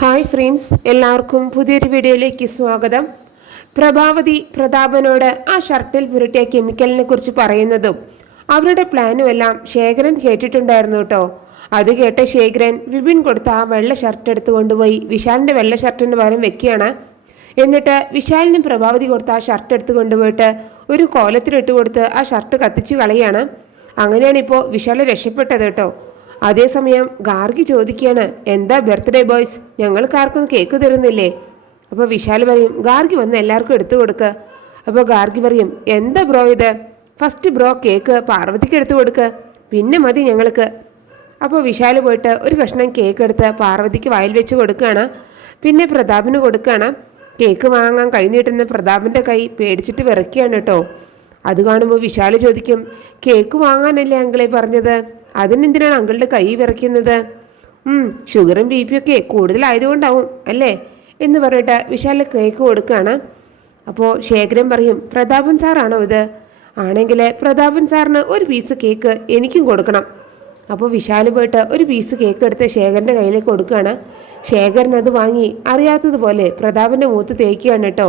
Hi friends എല്ലാവർക്കും പുതിയൊരു വീഡിയോയിലേക്ക് സ്വാഗതം. പ്രഭാവതി പ്രതാപനോട് ആ ഷർട്ടിൽ പുരട്ടിയ കെമിക്കലിനെ കുറിച്ച് പറയുന്നതും അവരുടെ പ്ലാനും എല്ലാം ശേഖരൻ കേട്ടിട്ടുണ്ടായിരുന്നു കേട്ടോ. അത് കേട്ട ശേഖരൻ വിപിൻ കൊടുത്ത ആ വെള്ള ഷർട്ട് എടുത്തു കൊണ്ടുപോയി വിശാലിന്റെ വെള്ള ഷർട്ടിന് പകരം വെക്കുകയാണ്. എന്നിട്ട് വിശാലിനും പ്രഭാവതി കൊടുത്ത ആ ഷർട്ട് എടുത്തു കൊണ്ടുപോയിട്ട് ഒരു കോലത്തിലിട്ട് കൊടുത്ത് ആ ഷർട്ട് കത്തിച്ചു കളയാണ്. അങ്ങനെയാണ് ഇപ്പോൾ വിശാൽ രക്ഷപ്പെട്ടത് കേട്ടോ. അതേസമയം ഗാർഗി ചോദിക്കുകയാണ് എന്താ ബർത്ത്ഡേ ബോയ്സ്? ഞങ്ങൾക്കാർക്കും കേക്ക് തരുന്നില്ലേ? അപ്പോൾ വിശാൽ പറയും ഗാർഗി വന്ന് എല്ലാവർക്കും എടുത്തു കൊടുക്ക. അപ്പോൾ ഗാർഗി പറയും എന്താ ബ്രോ ഇത്? ഫസ്റ്റ് ബ്രോ കേക്ക് പാർവതിക്ക് എടുത്തു കൊടുക്കുക പിന്നെ മതി ഞങ്ങൾക്ക്. അപ്പോൾ വിശാൽ പോയിട്ട് ഒരു കഷ്ണം കേക്ക് എടുത്ത് പാർവതിക്ക് വായിൽ വെച്ച് കൊടുക്കുകയാണ്. പിന്നെ പ്രതാപിന് കൊടുക്കുകയാണ് കേക്ക് വാങ്ങാൻ കൈ നീട്ടുന്ന പ്രതാപിന്റെ കൈ പേടിച്ചിട്ട് വിറയ്ക്കുകയാണ് കേട്ടോ അത് കാണുമ്പോൾ വിശാൽ ചോദിക്കും കേക്ക് വാങ്ങാനല്ലേ അങ്കിളെ പറഞ്ഞത്? അതിനെന്തിനാണ് അങ്കിളുടെ കൈ വിറയ്ക്കുന്നത്? ഷുഗറും ബി പി ഒക്കെ കൂടുതലായതുകൊണ്ടാവും അല്ലേ? എന്ന് പറഞ്ഞിട്ട് വിശാല കേക്ക് കൊടുക്കുകയാണ് അപ്പോൾ ശേഖരൻ പറയും പ്രതാപൻ സാറാണോ ഇത്? ആണെങ്കിൽ പ്രതാപൻ സാറിന് ഒരു പീസ് കേക്ക് എനിക്കും കൊടുക്കണം. അപ്പോൾ വിശാൽ പോയിട്ട് ഒരു പീസ് കേക്ക് എടുത്ത് ശേഖരന്റെ കയ്യിലേക്ക് കൊടുക്കുകയാണ് ശേഖരൻ അത് വാങ്ങി അറിയാത്തതുപോലെ പ്രതാപന്റെ മൂത്ത് തേക്കുകയാണ് കേട്ടോ.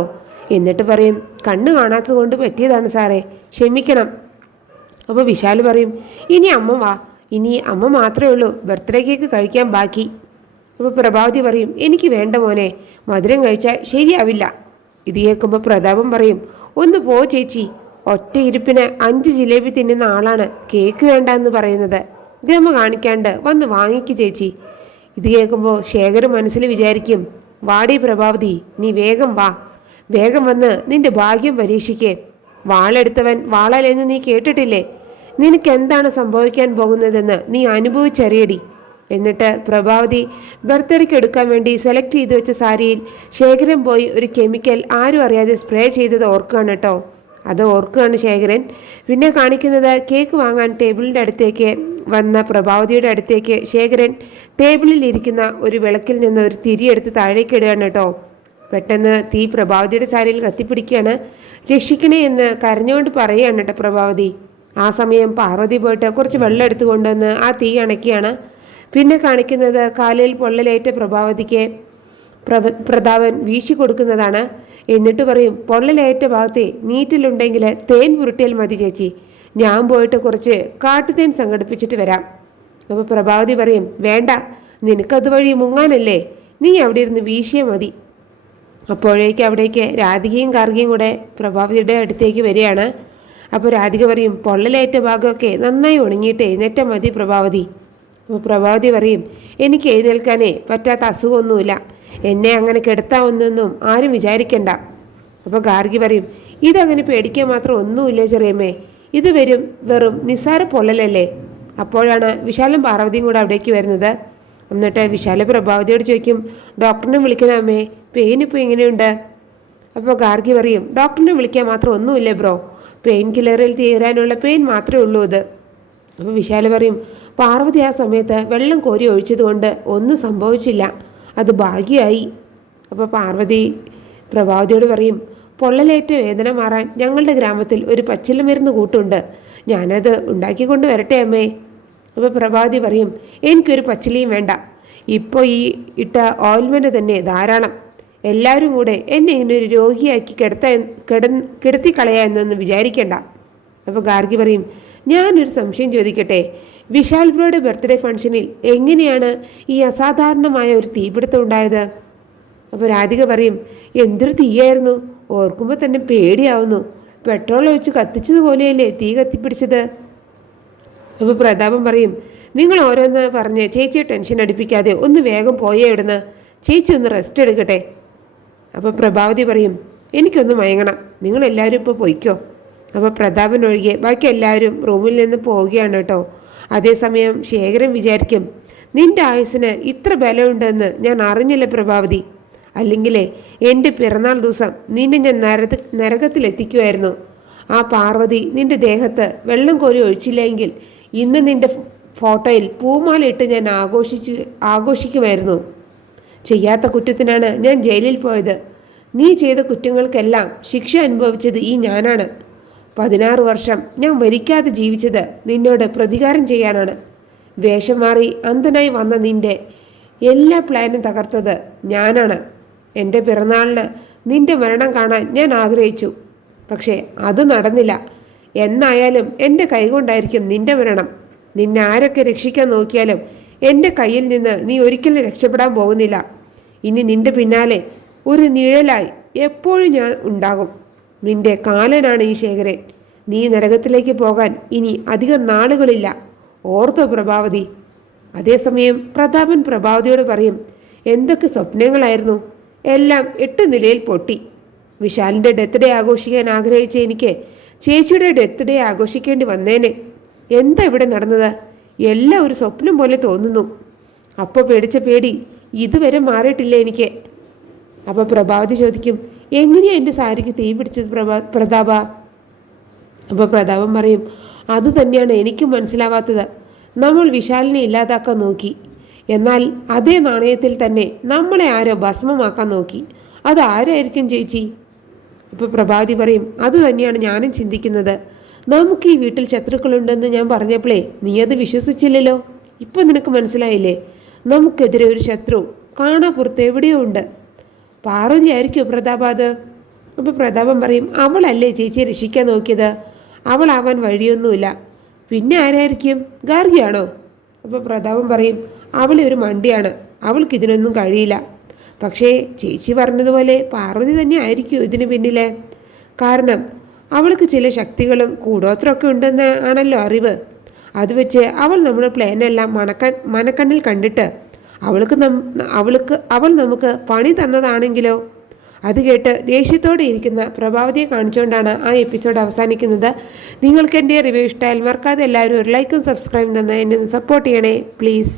എന്നിട്ട് പറയും കണ്ണ് കാണാത്തത് കൊണ്ട് പറ്റിയതാണ് സാറേ ക്ഷമിക്കണം. അപ്പോൾ വിശാൽ പറയും ഇനി അമ്മ വാ ഇനി അമ്മ മാത്രമേ ഉള്ളൂ. ബർത്ത്ഡേ കേക്ക് കഴിക്കാൻ ബാക്കി. അപ്പോൾ പ്രഭാവതി പറയും എനിക്ക് വേണ്ട മോനെ. മധുരം കഴിച്ചാൽ ശരിയാവില്ല. ഇത് കേൾക്കുമ്പോൾ പ്രതാപം പറയും ഒന്ന് പോ ചേച്ചി. ഒറ്റ ഇരിപ്പിന് അഞ്ച് ജിലേബി തിന്നുന്ന ആളാണ്. കേക്ക് വേണ്ട എന്ന് പറയുന്നത്. ഇതമ്മ കാണിക്കാണ്ട് വന്ന് വാങ്ങിക്കു ചേച്ചി. ഇത് കേൾക്കുമ്പോൾ ശേഖർ മനസ്സിൽ വിചാരിക്കും വാടി പ്രഭാവതി നീ വേഗം വാ. വേഗം വന്ന് നിന്റെ ഭാഗ്യം പരീക്ഷിക്കേ. വാളെടുത്തവൻ വാളാലെന്ന് നീ കേട്ടിട്ടില്ലേ? നിനക്ക് എന്താണ് സംഭവിക്കാൻ പോകുന്നതെന്ന് നീ അനുഭവിച്ചറിയടി. എന്നിട്ട് പ്രഭാവതി ബർത്ത്ഡേക്ക് എടുക്കാൻ വേണ്ടി സെലക്ട് ചെയ്തു വെച്ച സാരിയിൽ ശേഖരൻ പോയി ഒരു കെമിക്കൽ ആരും അറിയാതെ സ്പ്രേ ചെയ്തത് ഓർക്കുകയാണ് കേട്ടോ. അത് ഓർക്കുകയാണ് ശേഖരൻ. പിന്നെ കാണിക്കുന്നത് കേക്ക് വാങ്ങാൻ ടേബിളിന്റെ അടുത്തേക്ക് വന്ന പ്രഭാവതിയുടെ അടുത്തേക്ക് ശേഖരൻ ടേബിളിൽ ഇരിക്കുന്ന ഒരു വിളക്കിൽ നിന്ന് ഒരു തിരിയെടുത്ത് താഴേക്ക് ഇടുകയാണ് കേട്ടോ. പെട്ടെന്ന് തീ പ്രഭാവതിയുടെ സാരിയിൽ കത്തിപ്പിടിക്കുകയാണ്. രക്ഷിക്കണേ എന്ന് കരഞ്ഞുകൊണ്ട് പറയുകയാണ് കേട്ടോ പ്രഭാവതി. ആ സമയം പാർവതി പോയിട്ട് കുറച്ച് വെള്ളം എടുത്തു കൊണ്ടുവന്ന് ആ തീ അണയ്ക്കുകയാണ് പിന്നെ കാണിക്കുന്നത് കാലിൽ പൊള്ളലേറ്റ പ്രഭാവതിക്ക് പ്രഭ പ്രതാപൻ വീശി കൊടുക്കുന്നതാണ്. എന്നിട്ട് പറയും പൊള്ളലേറ്റ ഭാഗത്തെ നീറ്റിലുണ്ടെങ്കിൽ തേൻ പുരുട്ടിയാൽ മതി ചേച്ചി. ഞാൻ പോയിട്ട് കുറച്ച് കാട്ടുതേൻ സംഘടിപ്പിച്ചിട്ട് വരാം. അപ്പോൾ പ്രഭാവതി പറയും വേണ്ട നിനക്കത് വഴി മുങ്ങാനല്ലേ. നീ അവിടെ ഇരുന്ന് വീശിയ മതി. അപ്പോഴേക്ക് അവിടേക്ക് രാധികയും കാർഗിയും കൂടെ പ്രഭാവതിയുടെ അടുത്തേക്ക് വരികയാണ്. അപ്പോൾ രാധിക പറയും പൊള്ളലേറ്റ ഭാഗമൊക്കെ നന്നായി ഉണങ്ങിയിട്ട് എഴുന്നേറ്റ മതി പ്രഭാവതി. അപ്പോൾ പ്രഭാവതി പറയും എനിക്ക് എഴുന്നേൽക്കാനേ പറ്റാത്ത അസുഖമൊന്നുമില്ല. എന്നെ അങ്ങനെ കിടത്താവുന്നൊന്നും ആരും വിചാരിക്കണ്ട. അപ്പോൾ ഗാർഗി പറയും ഇതങ്ങനെ പേടിക്കാൻ മാത്രം ഒന്നുമില്ല ചെറിയമ്മേ. ഇത് വരും വെറും നിസ്സാര പൊള്ളലല്ലേ? അപ്പോഴാണ് വിശാലും പാർവതിയും കൂടെ അവിടേക്ക് വരുന്നത്. എന്നിട്ട് വിശാല പ്രഭാവതിയോട് ചോദിക്കും ഡോക്ടറിനെ വിളിക്കണമേ പെയിൻ ഇപ്പോൾ എങ്ങനെയുണ്ട്? അപ്പോൾ ഗാർഗി പറയും ഡോക്ടറിനെ വിളിക്കാൻ മാത്രം ഒന്നുമില്ല ബ്രോ. പെയിൻ കില്ലറിൽ തീരാനുള്ള പെയിൻ മാത്രമേ ഉള്ളൂ അത് അപ്പോൾ വിശാല പറയും പാർവതി ആ സമയത്ത് വെള്ളം കോരി ഒഴിച്ചതുകൊണ്ട് ഒന്നും സംഭവിച്ചില്ല. അത് ഭാഗ്യമായി അപ്പോൾ പാർവതി പ്രഭാവതിയോട് പറയും പൊള്ളലേറ്റ വേദന മാറാൻ ഞങ്ങളുടെ ഗ്രാമത്തിൽ ഒരു പച്ചില മരുന്ന് കൂട്ടുണ്ട്. ഞാനത് ഉണ്ടാക്കിക്കൊണ്ട് വരട്ടെ അമ്മേ. അപ്പോൾ പ്രഭാതി പറയും എനിക്കൊരു പച്ചിലയും വേണ്ട. ഇപ്പോൾ ഈ ഇട്ട ഓയിൽമെന്റ് തന്നെ ധാരാളം. എല്ലാവരും കൂടെ എന്നെ ഇങ്ങനെ ഒരു രോഗിയാക്കി കിടത്ത കിട കിടത്തി കളയാ എന്നൊന്നും വിചാരിക്കണ്ട. അപ്പോൾ ഗാർഗി പറയും ഞാനൊരു സംശയം ചോദിക്കട്ടെ? വിശാൽ ബ്രോയുടെ ബർത്ത്ഡേ ഫംഗ്ഷനിൽ എങ്ങനെയാണ് ഈ അസാധാരണമായ ഒരു തീപിടുത്തം ഉണ്ടായത്? അപ്പോൾ രാധിക പറയും എന്തൊരു തീയായിരുന്നു. ഓർക്കുമ്പോൾ തന്നെ പേടിയാവുന്നു. പെട്രോൾ ഒഴിച്ച് കത്തിച്ചതുപോലെയല്ലേ തീ കത്തിപ്പിടിച്ചത്? അപ്പോൾ പ്രതാപം പറയും നിങ്ങൾ ഓരോന്ന് പറഞ്ഞ് ചേച്ചിയെ ടെൻഷൻ അടിപ്പിക്കാതെ ഒന്ന് വേഗം പോയേ ഇവിടുന്ന്. ചേച്ചി ഒന്ന് റെസ്റ്റ് എടുക്കട്ടെ. അപ്പോൾ പ്രഭാവതി പറയും എനിക്കൊന്ന് മയങ്ങണം. നിങ്ങളെല്ലാവരും ഇപ്പോൾ പൊയ്ക്കോ. അപ്പോൾ പ്രതാപൻ ഒഴികെ ബാക്കി എല്ലാവരും റൂമിൽ നിന്ന് പോവുകയാണ് കേട്ടോ. അതേസമയം ശേഖരൻ വിചാരിക്കും നിന്റെ ആയുസിന് ഇത്ര ബലമുണ്ടെന്ന് ഞാൻ അറിഞ്ഞില്ല പ്രഭാവതി. അല്ലെങ്കിലേ എന്റെ പിറന്നാൾ ദിവസം നിന്നെ ഞാൻ നരക നരകത്തിലെത്തിക്കുമായിരുന്നു ആ പാർവതി നിന്റെ ദേഹത്ത് വെള്ളം കോരി ഒഴിച്ചില്ലെങ്കിൽ ഇന്ന് നിന്റെ ഫോട്ടോയിൽ പൂമാല ഇട്ട് ഞാൻ ആഘോഷിച്ച് ആഘോഷിക്കുമായിരുന്നു. ചെയ്യാത്ത കുറ്റത്തിനാണ് ഞാൻ ജയിലിൽ പോയത്. നീ ചെയ്ത കുറ്റങ്ങൾക്കെല്ലാം ശിക്ഷ അനുഭവിച്ചത് ഈ ഞാനാണ്. പതിനാറ് വർഷം ഞാൻ വരിക്കാതെ ജീവിച്ചത് നിന്നോട് പ്രതികാരം ചെയ്യാനാണ്. വേഷം മാറി അന്ധനായി വന്ന നിന്റെ എല്ലാ പ്ലാനും തകർത്തത് ഞാനാണ്. എന്റെ പിറന്നാളിന് നിന്റെ മരണം കാണാൻ ഞാൻ ആഗ്രഹിച്ചു. പക്ഷേ അത് നടന്നില്ല. എന്നായാലും എന്റെ കൈകൊണ്ടായിരിക്കും നിന്റെ മരണം. നിന്നെ ആരൊക്കെ രക്ഷിക്കാൻ നോക്കിയാലും എന്റെ കയ്യിൽ നിന്ന് നീ ഒരിക്കലും രക്ഷപ്പെടാൻ പോകുന്നില്ല. ഇനി നിന്റെ പിന്നാലെ ഒരു നിഴലായി എപ്പോഴും ഞാൻ ഉണ്ടാകും. നിന്റെ കാലനാണ് ഈ ശേഖരൻ. നീ നരകത്തിലേക്ക് പോകാൻ ഇനി അധികം നാളുകളില്ല. ഓർത്തോ പ്രഭാവതി. അതേസമയം പ്രതാപൻ പ്രഭാവതിയോട് പറയും എന്തൊക്കെ സ്വപ്നങ്ങളായിരുന്നു. എല്ലാം എട്ട് നിലയിൽ പൊട്ടി. വിശാലിന്റെ ഡെത്ത് ഡേ ആഘോഷിക്കാൻ ആഗ്രഹിച്ച എനിക്ക് ചേച്ചിയുടെ ഡെത്ത് ഡേ ആഘോഷിക്കേണ്ടി വന്നേനെ. എന്താ ഇവിടെ നടന്നത്? എല്ലാം ഒരു സ്വപ്നം പോലെ തോന്നുന്നു. അപ്പോൾ പേടിച്ച പേടി ഇതുവരെ മാറിയിട്ടില്ല എനിക്ക്? അപ്പോൾ പ്രഭാവതി ചോദിക്കും എങ്ങനെയാ എന്റെ സാരിക്ക് തീ പിടിച്ചത് പ്രഭാ പ്രതാപ? അപ്പോൾ പ്രതാപൻ പറയും അത് തന്നെയാണ് എനിക്കും മനസ്സിലാവാത്തത്. നമ്മൾ വിശാലിനെ ഇല്ലാതാക്കാൻ നോക്കി. എന്നാൽ അതേ നാണയത്തിൽ തന്നെ നമ്മളെ ആരോ ഭസ്മമാക്കാൻ നോക്കി. അത് ആരായിരിക്കും ചേച്ചി? അപ്പോൾ പ്രഭാതി പറയും അത് തന്നെയാണ് ഞാനും ചിന്തിക്കുന്നത്. നമുക്ക് ഈ വീട്ടിൽ ശത്രുക്കളുണ്ടെന്ന് ഞാൻ പറഞ്ഞപ്പോഴേ നീ അത് വിശ്വസിച്ചില്ലല്ലോ? ഇപ്പം നിനക്ക് മനസ്സിലായില്ലേ? നമുക്കെതിരെ ഒരു ശത്രു കാണാപ്പുറത്ത് എവിടെയോ ഉണ്ട്. പാർവതി ആയിരിക്കും പ്രതാപ അത്? അപ്പോൾ പ്രതാപൻ പറയും അവളല്ലേ ചേച്ചിയെ രക്ഷിക്കാൻ നോക്കിയത്? അവളാവാൻ വഴിയൊന്നുമില്ല. പിന്നെ ആരായിരിക്കും? ഗാർഗിയാണോ? അപ്പോൾ പ്രതാപൻ പറയും അവളെ ഒരു മണ്ടിയാണ്. അവൾക്ക് ഇതിനൊന്നും കഴിയില്ല. പക്ഷേ ചേച്ചി പറഞ്ഞതുപോലെ പാർവതി തന്നെ ആയിരിക്കും ഇതിന് പിന്നിലെ? കാരണം അവൾക്ക് ചില ശക്തികളും കൂടോത്രമൊക്കെ ഉണ്ടെന്ന് ആണല്ലോ അറിവ്. അത് വെച്ച് അവൾ നമ്മുടെ പ്ലാനെല്ലാം മണക്കൻ മനക്കണ്ണിൽ കണ്ടിട്ട് അവൾക്ക് നം അവൾക്ക് അവൾ നമുക്ക് പണി തന്നതാണെങ്കിലോ? അത് കേട്ട് ദേഷ്യത്തോടെ ഇരിക്കുന്ന പ്രഭാവതിയെ കാണിച്ചുകൊണ്ടാണ് ആ എപ്പിസോഡ് അവസാനിക്കുന്നത്. നിങ്ങൾക്ക് എന്റെ റിവ്യൂ ഇഷ്ടമായാൽ മറക്കാതെ എല്ലാവരും ഒരു ലൈക്കും സബ്സ്ക്രൈബും തന്നെ എന്നെ സപ്പോർട്ട് ചെയ്യണേ പ്ലീസ്